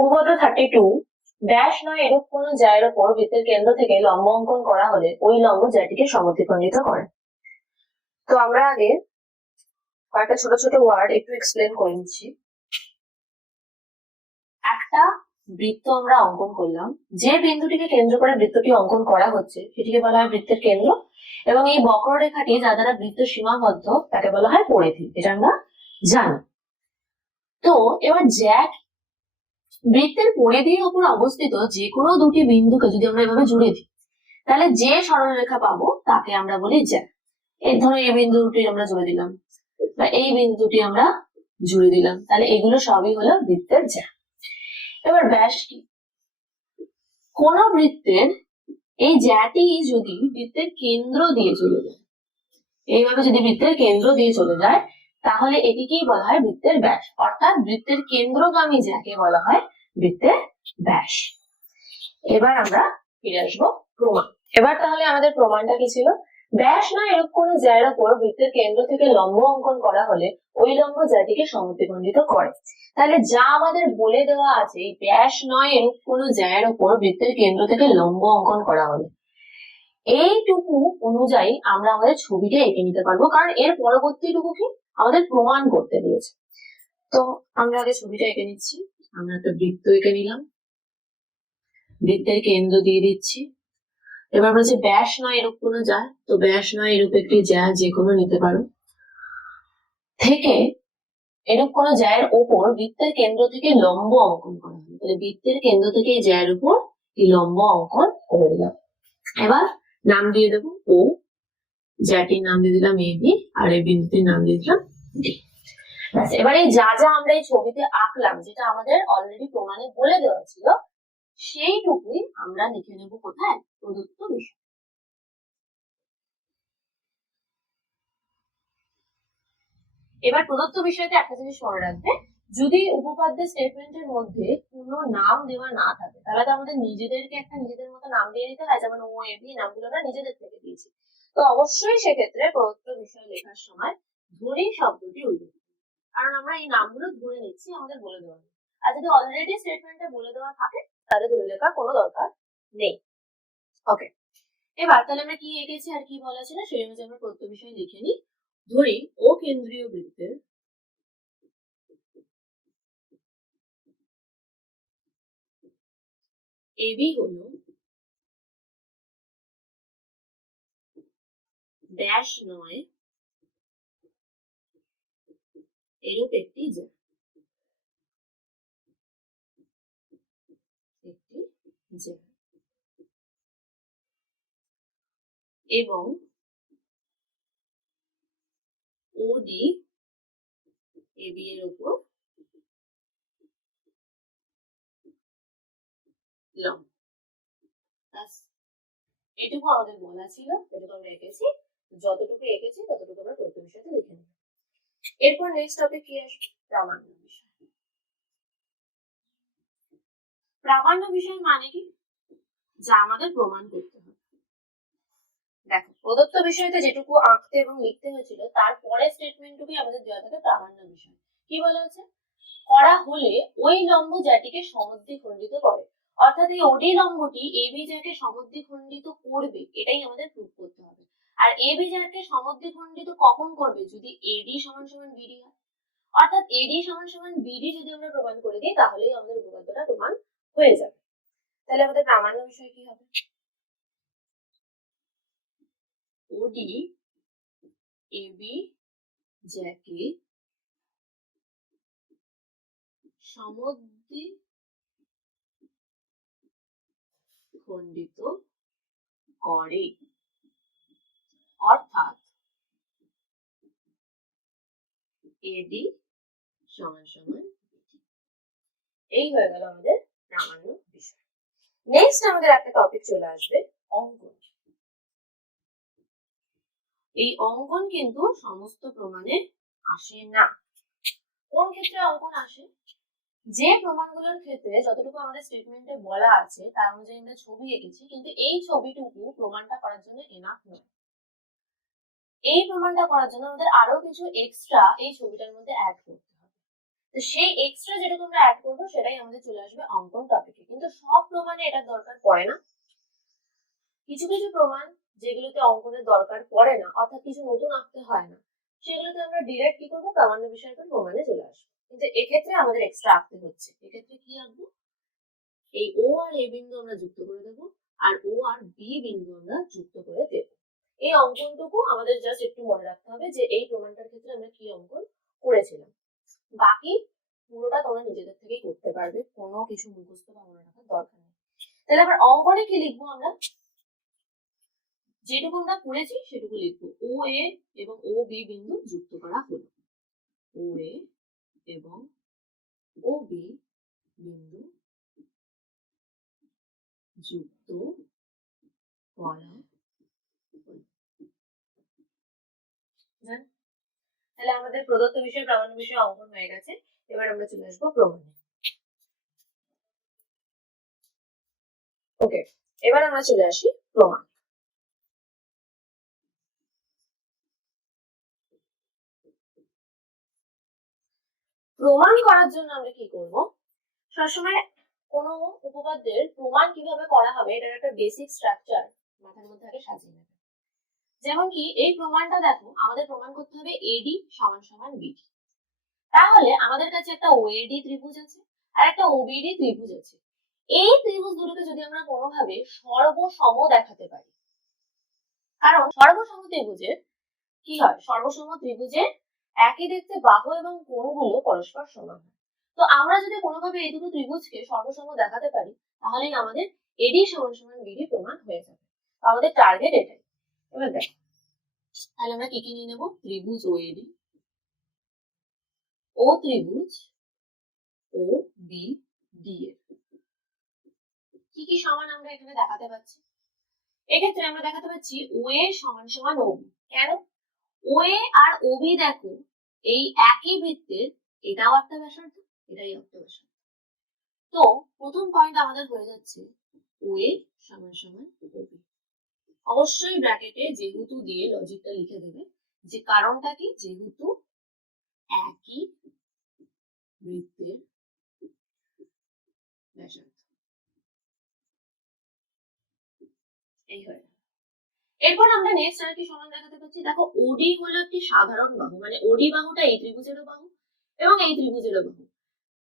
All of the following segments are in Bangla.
উপপাদ্য 32 ড্যাশ নয় এরূপ কোন জ্যায়ের উপর বৃত্তের কেন্দ্র থেকে লম্ব অঙ্কন করা হলে ওই লম্ব জ্যাটিকে সমদ্বিখণ্ডিত করে। তো আমরা আগে কয়েকটা ছোট ছোট ওয়ার্ড একটু এক্সপ্লেন করে নিচ্ছি। একটা বৃত্ত আমরা অঙ্কন করলাম, যে বিন্দুটিকে কেন্দ্র করে বৃত্তটি অঙ্কন করা হচ্ছে সেটিকে বলা হয় বৃত্তের কেন্দ্র, এবং এই বক্ররেখাটি যা দ্বারা বৃত্ত সীমাবদ্ধ তাকে বলা হয় পরিধি, এটা আমরা জানি। তো এবার জ্যাক বৃত্তের পরিধির উপর অবস্থিত যে কোনো দুটি বিন্দুকে যদি আমরা এভাবে জুড়ে দিই, তাহলে যে সরলরেখা পাবো তাকে আমরা বলি জ্যাক। এই ধরো এই বিন্দুটি আমরা জুড়ে দিলাম বা এই বিন্দুটি আমরা জুড়ে দিলাম, তাহলে এগুলো সবই হলো বৃত্তের জ্যাক। এবার ব্যাস কি, কোন বৃত্তের এই জ্যাটি যদি বৃত্তের কেন্দ্র দিয়ে চলে যায়, এইভাবে যদি বৃত্তের কেন্দ্র দিয়ে চলে যায়, তাহলে এটিকেই বলা হয় বৃত্তের ব্যাস, অর্থাৎ বৃত্তের কেন্দ্রগামী জ্যাকে বলা হয় বৃত্তের ব্যাস। এবার আমরা ফিরে আসবো প্রমাণ। এবার তাহলে আমাদের প্রমাণটা কি ছিল? ব্যাস নয় এরূপ কোন জ্যায়ের উপর বৃত্তের কেন্দ্র থেকে লম্ব অঙ্কন করা হলে ওই লম্ব জ্যাটিকে সমদ্বিখণ্ডিত করে। তাহলে যা আমাদের বলে দেওয়া আছে, এই ব্যাস নয় এরূপ কোন জ্যায়ের উপর বৃত্তের কেন্দ্র থেকে লম্ব অঙ্কন করা হলে, এইটুকু অনুযায়ী আমরা আমাদের ছবিটা এঁকে নিতে পারবো, কারণ এর পরবর্তীটুকু কি আমাদের প্রমাণ করতে দিয়েছে। তো আমরা আগে ছবিটা এঁকে নিচ্ছি। আমরা একটা বৃত্ত এঁকে নিলাম, বৃত্তের কেন্দ্র দিয়ে দিচ্ছি। এবার বলছে ব্যাস নয় এরূপ কোনো জ্যা, তো ব্যাস নয় এরূপ একটি জ্যা যে কোনো নিতে পারো, থেকে এরূপ কোনো জ্যায়ের ওপর বৃত্তের কেন্দ্র থেকে লম্ব অঙ্কন করা হবে। তাহলে বৃত্তের কেন্দ্র থেকে এই জ্যায়ের উপর এই লম্ব অঙ্কন করে দিলাম। এবার নাম দিয়ে দেবো ও, জ্যাটির নাম দিয়ে দিলাম এ বি, আর এই বিন্দুটির নাম দিয়ে দিলাম ডি। এবার এই যা যা আমরা এই ছবিতে আঁকলাম, যেটা আমাদের অলরেডি প্রমাণে বলে দেওয়া ছিল, সেইটুকুই আমরা লিখে নেব কোথায়? প্রদত্ত বিষয়। এবার প্রদত্ত বিষয়তে একটা জিনিস মনে রাখবে, যদি উপপাদ্যের স্টেটমেন্টের মধ্যে কোনো নাম দেওয়া না থাকে, তাহলে তো আমাদের নিজেদেরকে একটা নিজেদের মতো নাম দিয়ে দিতে হয়, যেমন ও এ বি নামগুলো আমরা নিজেদের থেকে দিয়েছি। তো অবশ্যই সেক্ষেত্রে প্রদত্ত বিষয় লেখার সময় ধরি শব্দটি উল্লেখ, কারণ আমরা এই নামগুলো ধরে নিচ্ছি, আমাদের বলে দেওয়া নেই। আর যদি অলরেডি স্টেটমেন্টে বলে দেওয়া থাকে তাহলে ধরে লেখার কোনো দরকার নেই। ওকে, এবার তাহলে আমরা কি এঁকেছি আর কি বলা ছিল সেই অনুযায়ী আমরা প্রদত্ত বিষয় লিখে নিই। ধরি ও কেন্দ্রীয় বৃত্তের এবি হলো ড্যাশ নয় এরূপ একটি জ্যা, এবং ওডি এবি এর উপর লম্ব। এটুকু আমাদের বলা ছিল, এটুকু আমরা এঁকেছি, যতটুকু এঁকেছি ততটুকু আমরা প্রদত্ত বিষয়তে লিখে নেব। এরপর নেক্সট টপিক কি আসবে? প্রামাণ্য বিষয়। প্রামাণ্য বিষয় মানে কি? যা আমাদের প্রমাণ করতে হবে। দেখো, প্রদত্ত বিষয়তে যেটুকু আঁকতে এবং লিখতে হয়েছিল তার পরের স্টেটমেন্টটুকুই আমাদের দেওয়া থাকে প্রামাণ্য বিষয়। কি বলা হচ্ছে? করা হলে ওই লম্ব জ্যাটিকে সমদ্বিখণ্ডিত করে, অর্থাৎ এই ওডি লম্বটি এবি জ্যাকে সমদ্বিখণ্ডিত করবে, এটাই আমাদের প্রুফ করতে হবে। আর এবি জ্যাকে সমদ্বিখণ্ডিত কখন করবে? যদি এডি সমান সমান বিডি হয়, অর্থাৎ এডি সমান সমান বিডি যদি আমরা প্রমাণ করে দিই তাহলেই আমাদের উপপাদ্যটা প্রমাণ হয়ে যাবে। তাহলে আমাদের প্রামাণ্য বিষয় কি হবে? ওডি এবি জ্যাকে সমদ্বিখণ্ডিত করে, অর্থাৎ এডি সমান সমান, এই হয়ে গেল আমাদের প্রামাণ্য বিষয়। নেক্সট আমাদের একটা টপিক চলে আসবে অঙ্কন। এই অঙ্কন কিন্তু সমস্ত প্রমাণে আসে না। কোন ক্ষেত্রে অঙ্কন আসে? যে প্রমাণগুলোর ক্ষেত্রে যতটুকু আমাদের স্টেটমেন্টে বলা আছে তার অনুযায়ী আমরা ছবি এঁকেছি, কিন্তু এই ছবিটুকু প্রমাণটা করার জন্য এনাফ নয়। এই প্রমাণটা করার জন্য আমাদের আরো কিছু এক্সট্রা এই ছবিটার মধ্যে অ্যাড করতে হবে। তো সেই এক্সট্রা যেটুকু আমরা অ্যাড করবো সেটাই আমাদের চলে আসবে অঙ্কন টপিকে। কিন্তু সব প্রমাণে এটার দরকার পড়ে না, কিছু কিছু প্রমাণ যেগুলোতে অঙ্কনের দরকার পড়ে না, অর্থাৎ কিছু নতুন আঁকতে হয় না, সেগুলোতে আমরা ডিরেক্ট কি করবো, প্রামাণ্য বিষয়ের উপর প্রমাণে চলে আসবো। কিন্তু এক্ষেত্রে আমাদের এক্সট্রা আঁকতে হচ্ছে। এক্ষেত্রে কি আঁকবো, এই ও আর এ বিন্দু আমরা যুক্ত করে দেবো, আর ও আর বি বিন্দু আমরা যুক্ত করে দেব। এই অঙ্কনটুকু আমাদের জাস্ট একটু মনে রাখতে হবে যে এই প্রমাণটার ক্ষেত্রে আমরা কি অঙ্কন করেছিলাম। বাকি পুরোটা তোমরা নিজেদের থেকেই করতে পারবে, কোনো কিছু মুখস্থ বা মনে রাখার দরকার নেই। তাহলে আবার অঙ্কনে কি লিখবো, আমরা যেটুকু আমরা করেছি সেটুকু লিখবো। ও এ এবং ও বি বিন্দু যুক্ত করা হলো, ও এ এবং ও বি বিন্দু যুক্ত করা হলো। তাহলে আমাদের প্রদত্ত বিষয় প্রামাণ্য বিষয় অঙ্কন হয়ে গেছে। এবার আমরা চলে আসবো প্রমাণে। ওকে, এবার আমরা চলে আসি প্রমাণ। প্রমাণ করার জন্য আমরা কি করব, সবসময় কোনো উপপাদ্যের প্রমাণ কিভাবে করা হবে এটার একটা বেসিক স্ট্রাকচার মাথার মধ্যে আগে সাজিয়ে নেবে। যেমন কি এই প্রমাণটা দেখো, আমাদের প্রমাণ করতে হবে এডি সমান সমান বিডি। তাহলে আমাদের কাছে একটা ওএডি ত্রিভুজ আছে আর একটা ওবিডি ত্রিভুজ আছে। এই ত্রিভুজ দুটোকে যদি আমরা কোনোভাবে সর্বসম দেখাতে পারি, কারণ সর্বসম ত্রিভুজের কি হয়, সর্বসম ত্রিভুজের একই দেখতে বাহু এবং কোণগুলো পরস্পর সমান হয়। তো আমরা যদি কোনোভাবে এই দুটো ত্রিভুজকে সর্বসম দেখাতে পারি, তাহলেই আমাদের এডি সমান সমান বিডি প্রমাণ হয়ে যাবে। আমাদের টার্গেট এটাই। এবার দেখো, তাহলে আমরা কি কি নিয়ে নেব, ত্রিভুজ ওএডি, ও ত্রিভুজ ও বি ডি এর কি কি সমান আমরা এখানে দেখাতে পাচ্ছি। এক্ষেত্রে আমরা দেখাতে পাচ্ছি ও এ সমান সমান ওবি। কেন, ও এ আর ওবি দেখো এই একই বৃত্তের, এটাও একটা ব্যাসার্ধ, এটাই একটা ব্যাসার্ধ। তো প্রথম পয়েন্ট আমাদের হয়ে যাচ্ছে ও এ সমান সমান ওবি। অবশ্যই ব্র্যাকেটে যেহেতু দিয়ে লজিকটা লিখে দেবে, যে কারণটা কি, যেহেতু একই বৃত্তের ব্যাসার্ধ। এই হয়। এরপর আমরা নেক্সট আর কি সমান দেখাতে পাচ্ছি, দেখো ওডি হলো একটি সাধারণ বাহু, মানে ওডি বাহুটা এই ত্রিভুজেরও বাহু এবং এই ত্রিভুজেরও বাহু,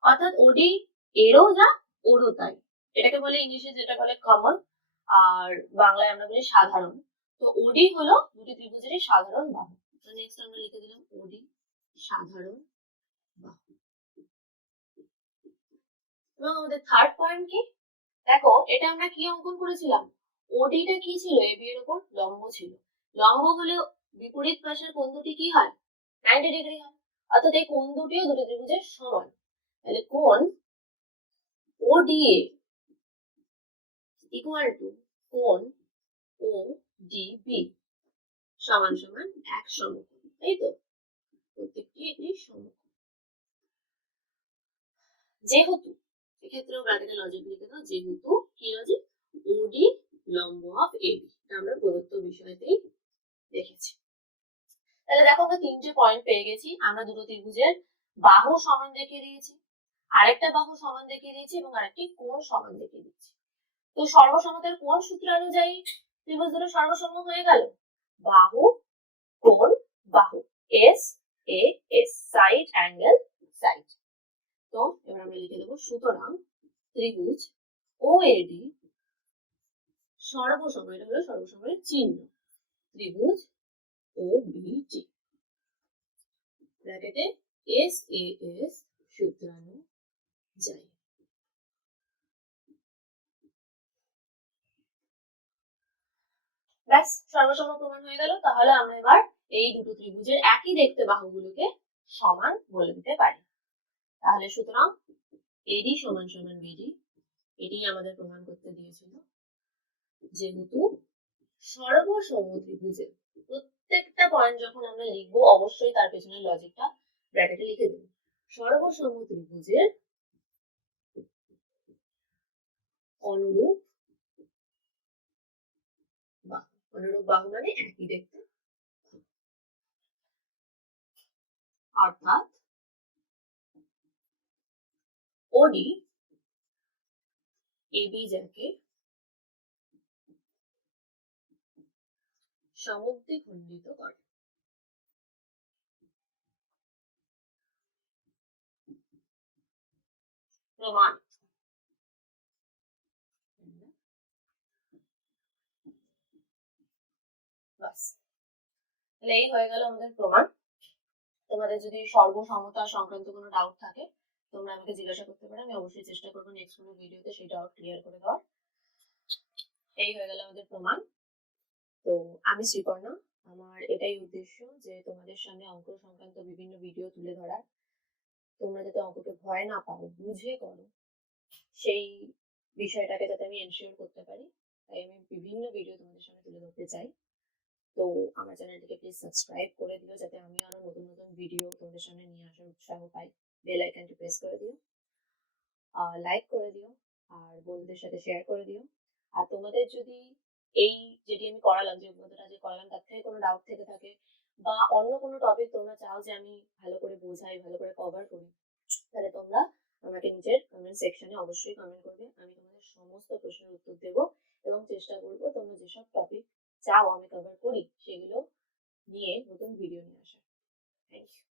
অর্থাৎ ওডি এরও যা ওরও তাই। এটাকে বলে ইংলিশে যেটা বলে কমন, আর বাংলায় আমরা বলি সাধারণ। তো ওডি হলো দুটি ত্রিভুজেরই সাধারণ বাহু। তো নেক্সট আমরা লিখে দিলাম ওডি সাধারণ বাহু। এবং আমাদের থার্ড পয়েন্ট কি, দেখো এটা আমরা কি অঙ্কন করেছিলাম, ওডিটা কি ছিল, এবি এর উপর লম্ব ছিল। লম্ব হলে বিপরীত পাশের কোণ দুটি কি হয়, 90 ডিগ্রি হয়, অর্থাৎ এই কোণ দুটিও দুটি ত্রিভুজের সমান। তাহলে কোণ ওডিএ ইকুয়াল টু কোণ ও ডিবি সমান সমান এক সমকোণ, তাই তো, প্রত্যেকটি একটি সমকোণ। যেহেতু, এক্ষেত্রেও ব্র্যাকেটে লজিক লিখে দাও, যেহেতু কি লজিক, ওডি লম্ব অফ এবি, আমরা প্রদত্ত বিষয়তেই দেখেছি। তাহলে দেখো আমরা তিনটে পয়েন্ট পেয়ে গেছি। আমরা দুটো ত্রিভুজের বাহু সমান দেখিয়ে দিয়েছি, আরেকটা বাহু সমান দেখিয়ে দিয়েছি এবং আরেকটি কোণ সমান দেখিয়ে দিয়েছি। তো সর্বসমতার কোন সূত্র অনুযায়ী ত্রিভুজ দুটো সর্বসম হয়ে গেল, বাহু কোণ বাহু, S A S, side angle side. তো এবার আমরা লিখে দেবো, সুতরাং ত্রিভুজ ও এডি সর্বসম, এটা হলো সর্বসমের চিহ্ন, ত্রিভুজ ও বিডি ব্র্যাকেটে এস এ এস সূত্রানুযায়ী। ব্যাস, সর্বসম প্রমাণ হয়ে গেল। তাহলে আমরা এবার এই দুটো ত্রিভুজের একই দেখতে বাহুগুলোকে সমান বলে দিতে পারি। তাহলে সুতরাং এডি সমান সমান বিডি, এটি আমাদের প্রমাণ করতে দিয়েছিল। যেহেতু সর্বসম ত্রিভুজের প্রত্যেকটা পয়েন্ট যখন আমরা লিখবো, অবশ্যই তার পেছনে লজিকটা ব্র্যাকেটে লিখে দেবো। সর্বসম ত্রিভুজের অনুরূপ বাহু, অনুরূপ বাহু মানে একই দেখতে, অর্থাৎ ওডি এবি যাকে সমদ্বিখণ্ডিত করে। প্রমাণ। বাস, তাহলে এই হয়ে গেল আমাদের প্রমাণ। তোমাদের যদি সর্বসমতা সংক্রান্ত কোনো ডাউট থাকে তোমরা আমাকে জিজ্ঞাসা করতে পারো, আমি অবশ্যই চেষ্টা করবো নেক্সট কোনো ভিডিওতে সেই ডাউট ক্লিয়ার করে দেওয়ার। এই হয়ে গেল আমাদের প্রমাণ। তো আমি শ্রীপর্ণা, আমার এটাই উদ্দেশ্য যে তোমাদের সামনে অঙ্ক সংক্রান্ত বিভিন্ন ভিডিও তুলে ধরার, তোমরা যাতে অঙ্ককে ভয় না পাও, বুঝে করো, সেই বিষয়টাকে যাতে আমি এনশিওর করতে পারি, তাই আমি বিভিন্ন ভিডিও তোমাদের সামনে তুলে ধরতে চাই। তো আমার চ্যানেলটিকে প্লিজ সাবস্ক্রাইব করে দিও যাতে আমি আরো নতুন নতুন ভিডিও তোমাদের সামনে নিয়ে আসার উৎসাহ পাই। বেল আইকনটি প্রেস করে দিও, লাইক করে দিও, আর বন্ধুদের সাথে শেয়ার করে দিও। আর তোমাদের যদি এই যেটি আমি করালাম, যে অভিজ্ঞতাটা যে করালাম, তার থেকে কোনো ডাউট থেকে থাকে বা অন্য কোনো টপিক তোমরা চাও যে আমি ভালো করে বোঝাই, ভালো করে কভার করি, তাহলে তোমরা আমাকে নিচের কমেন্ট সেকশনে অবশ্যই কমেন্ট করবে। আমি তোমাদের সমস্ত প্রশ্নের উত্তর দেবো এবং চেষ্টা করবো তোমরা যেসব টপিক চাও আমি কভার করি সেগুলো নিয়ে নতুন ভিডিও নিয়ে আসা। Thank you.